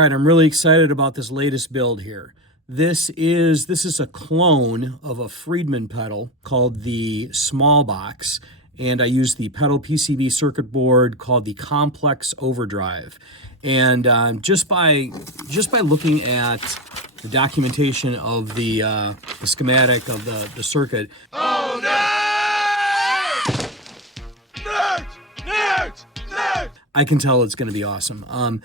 right, I'm really excited about this latest build here. This is a clone of a Friedman pedal called the Smallbox, and I use the PedalPCB circuit board called the Complex Overdrive. And just by looking at the documentation of the schematic of the circuit. Oh, no! Nerds! I can tell it's going to be awesome.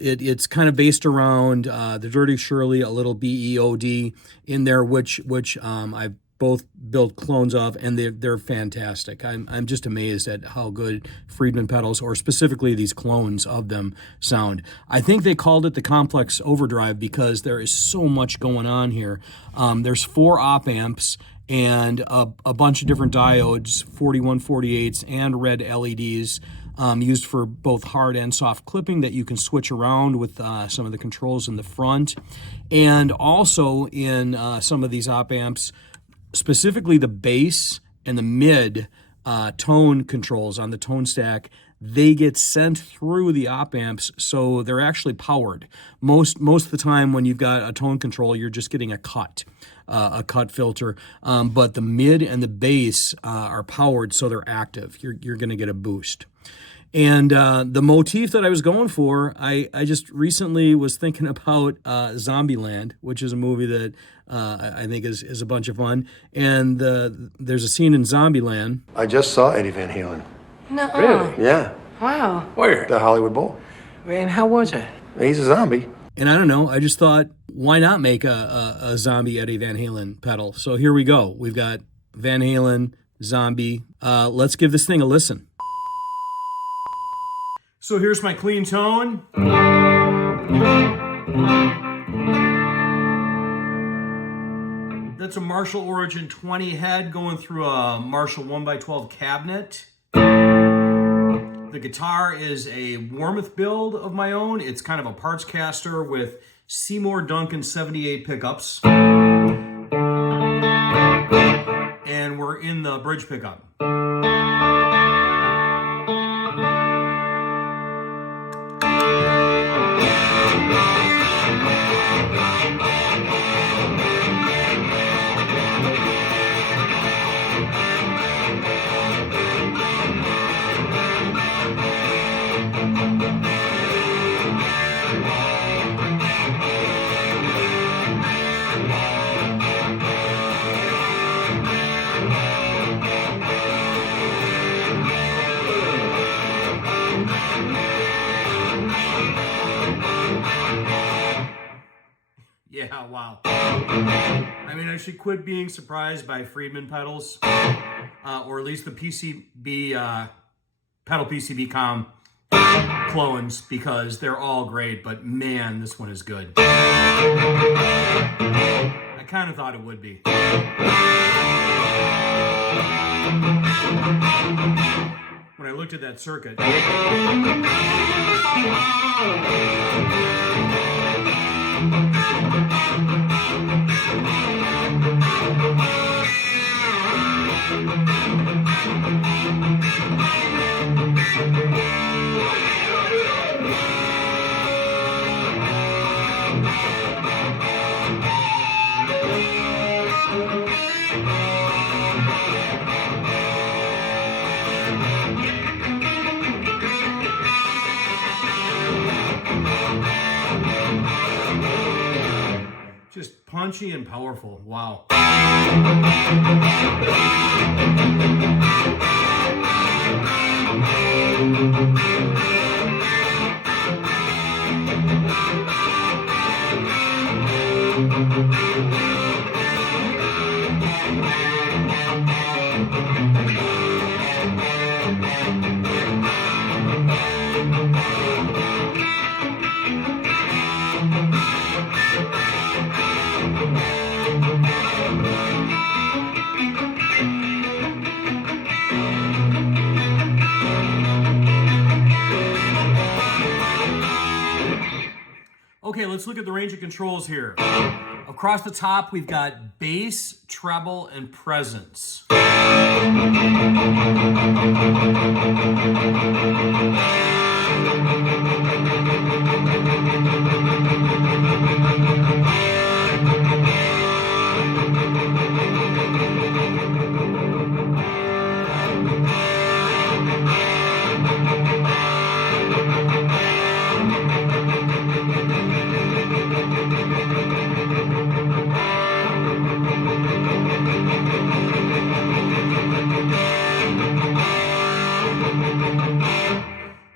It's kind of based around the Dirty Shirley, a little BEOD in there, which I've both built clones of, and they're fantastic. I'm just amazed at how good Friedman pedals, or specifically these clones of them, sound. I think they called it the Complex Overdrive because there is so much going on here. There's 4 op amps and a bunch of different diodes, 4148s and red LEDs, used for both hard and soft clipping that you can switch around with some of the controls in the front. And also in some of these op amps, specifically the bass and the mid tone controls on the tone stack, they get sent through the op amps, so they're actually powered. Most of the time when you've got a tone control, you're just getting a cut filter, but the mid and the bass are powered, so they're active. You're going to get a boost. And the motif that I was going for, I just recently was thinking about Zombieland, which is a movie that I think is a bunch of fun. And there's a scene in Zombieland. I just saw Eddie Van Halen. No. Really? Yeah. Wow. Where? The Hollywood Bowl. And how was it? He's a zombie. And I don't know, I just thought, why not make a zombie Eddie Van Halen pedal? So here we go. We've got Van Halen, zombie. Let's give this thing a listen. So here's my clean tone. That's a Marshall Origin 20 head going through a Marshall 1x12 cabinet. The guitar is a Warmoth build of my own. It's kind of a parts caster with Seymour Duncan 78 pickups. And we're in the bridge pickup. Yeah, wow. I mean, I should quit being surprised by Friedman pedals, or at least the PedalPCB clones, because they're all great, but man, this one is good. I kind of thought it would be. When I looked at that circuit. Just punchy and powerful. Wow. Okay, let's look at the range of controls here. Across the top, we've got bass, treble, and presence.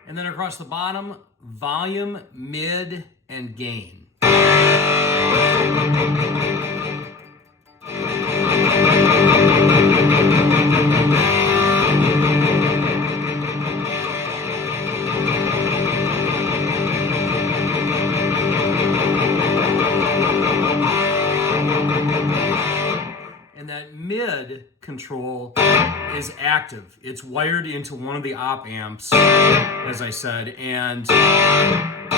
And then across the bottom, volume, mid, and gain. And that mid control is active. It's wired into one of the op amps, as I said, and I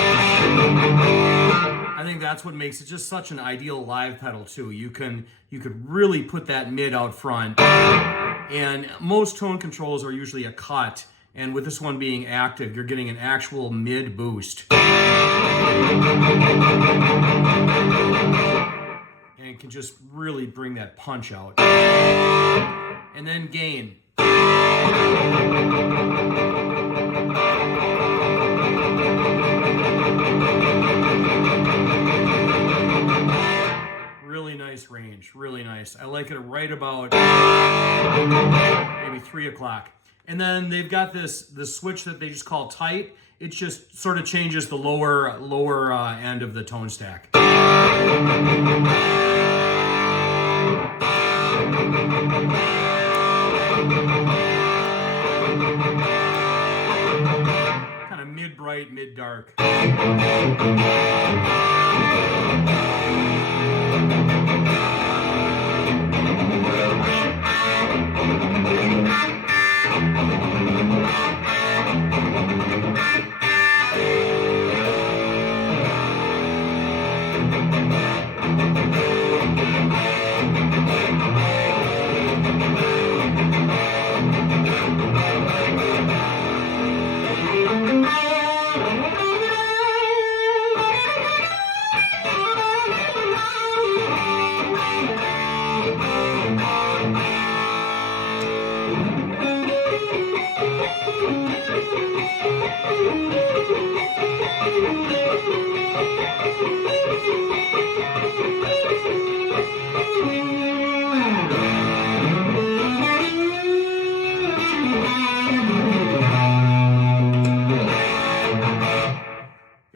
think that's what makes it just such an ideal live pedal too. You could really put that mid out front, and most tone controls are usually a cut, and with this one being active, you're getting an actual mid boost. And it can just really bring that punch out. And then gain. Really nice range, really nice. I like it right about maybe 3 o'clock. And then they've got this switch that they just call tight. It just sort of changes the lower end of the tone stack. Kind of mid-bright, mid-dark.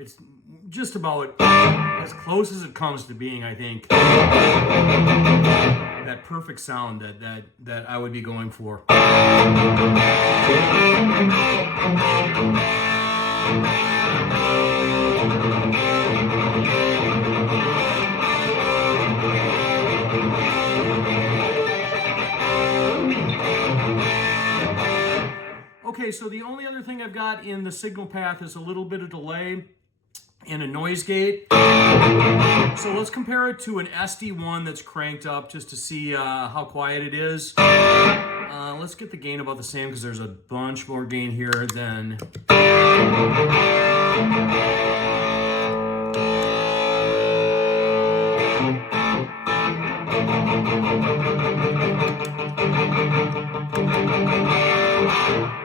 It's just about as close as it comes to being, I think, that perfect sound that I would be going for. Okay, so the only other thing I've got in the signal path is a little bit of delay and a noise gate. So let's compare it to an SD1 that's cranked up just to see how quiet it is. Let's get the gain about the same because there's a bunch more gain here than...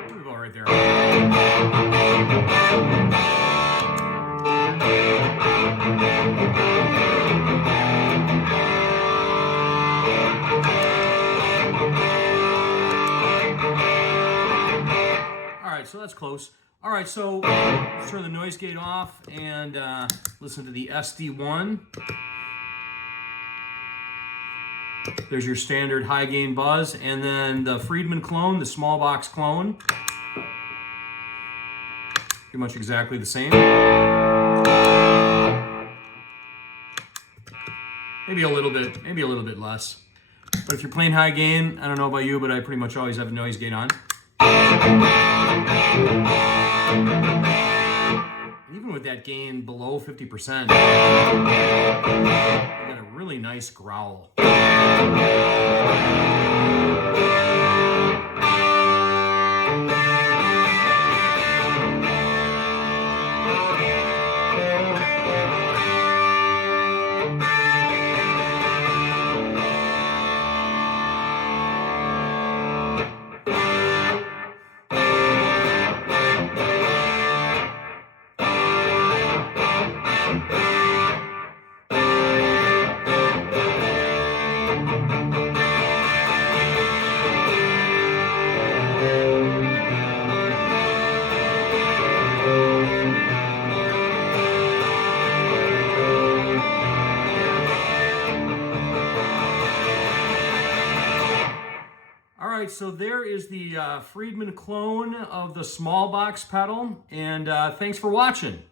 We'll go right there. So that's close. All right, so let's turn the noise gate off and listen to the SD1. There's your standard high gain buzz, and then the Friedman clone, the Smallbox clone. Pretty much exactly the same. Maybe a little bit less. But if you're playing high gain, I don't know about you, but I pretty much always have a noise gate on. Even with that gain below 50%, you got a really nice growl. right, so there is the Friedman clone of the Smallbox pedal, and thanks for watching.